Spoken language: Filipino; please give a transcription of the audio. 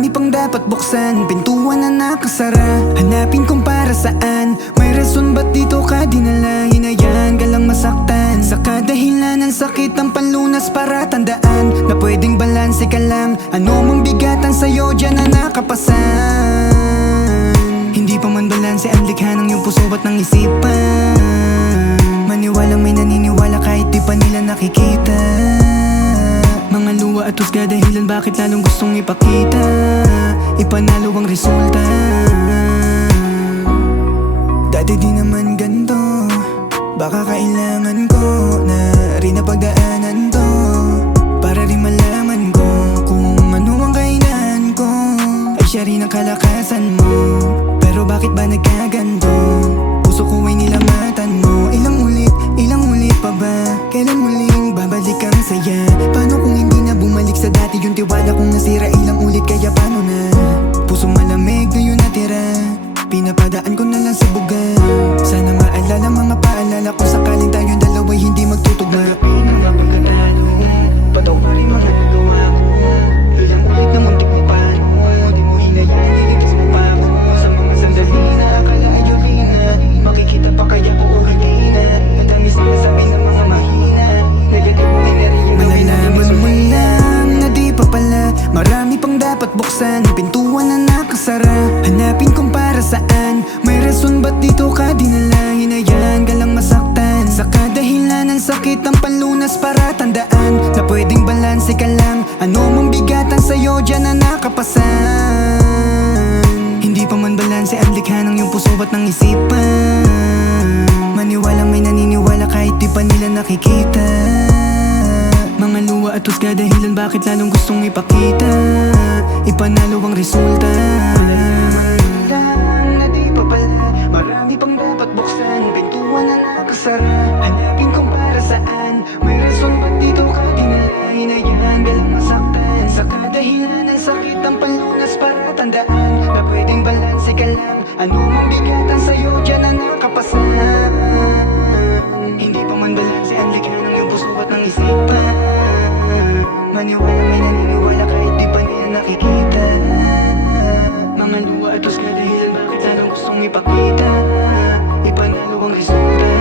Marami pang dapat buksan, pintuan na nakasara. Hanapin kung para saan, may rason ba't dito ka dinala. Hinayaan ka lang masaktan, sa kadahilan ng sakit ang panlunas para tandaan na pwedeng balanse ka lang. Ano mang bigatan sa'yo dyan na nakapasan. Hindi pa man balanse ang likha ng iyong puso at ng isipan. Maniwalang may naniniwala kahit di pa nila nakikita. Mga luwa at husga dahilan bakit lalong gustong ipakita. Ipanalo ang resulta. Dati di naman ganto, baka kailangan ko na rin na pagdaanan to, para rin malaman ko kung ano ang kainan ko. Ay siya rin ang kalakasan mo, pero bakit ba nagkaganto? Puso ko ay nilamatan mo. Ilang ulit pa ba? Kailan muling babalik ang saya? Paano kung hindi na bumalik sa dati yung tiwala kong nasira? Ilang ulit kaya paano na? Pusong malamig na yun natira, pinapadaan ko na lang sa buga. Sana maalala mga paalala kung sakaling tayong dalawa'y hindi magtutugma. Tanggapin ang mga pagkatalo, patawarin mga nagawa ko. Ilang ulit na muntik mo paano, di mo hinayaan, niligtas mo pa ako. Sa mga sandali na akala ay okay na, makikita pa kaya ko o hindi na. Natamis na sabi ng mga mahina, negative mo energy. Malalaman mo lang na di pa pala, marami pang dapat buksan, pintuan na nakasara. Hanapin kung para saan, may rason ba't dito ka dinala. Hinayaan ka lang masaktan, sa kadahilan ng sakit ang panlunas para tandaan na pwedeng balanse ka lang. Ano mang bigatan sa'yo dyan na nakapasan. Hindi pa man balanse ang likha ng iyong puso at ng isipan. Maniwalang may naniniwala kahit di pa nila nakikita. Mga luwa at husga dahilan bakit lalong gustong ipakita. Ipanalo ang resulta. Na di pa pala, marami pang dapat buksan, pintuan na nakasara. Hanapin kung para saan, may rason ba't dito ka dinala. Hinayaan ka lang masaktan, sa kadahilan ng sakit ang panlunas para tandaan na pwedeng balanse ka lang. Ano mang bigatan sa'yo dyan na nakapasan. Hindi pa man balanse ang likha ng iyong puso at ng isipan. Maniwala may naniniwala kahit di pa nila nakikita. Mga luwa at husga dahilan bakit lalong gustong ipakita. Ipanalo ang resulta.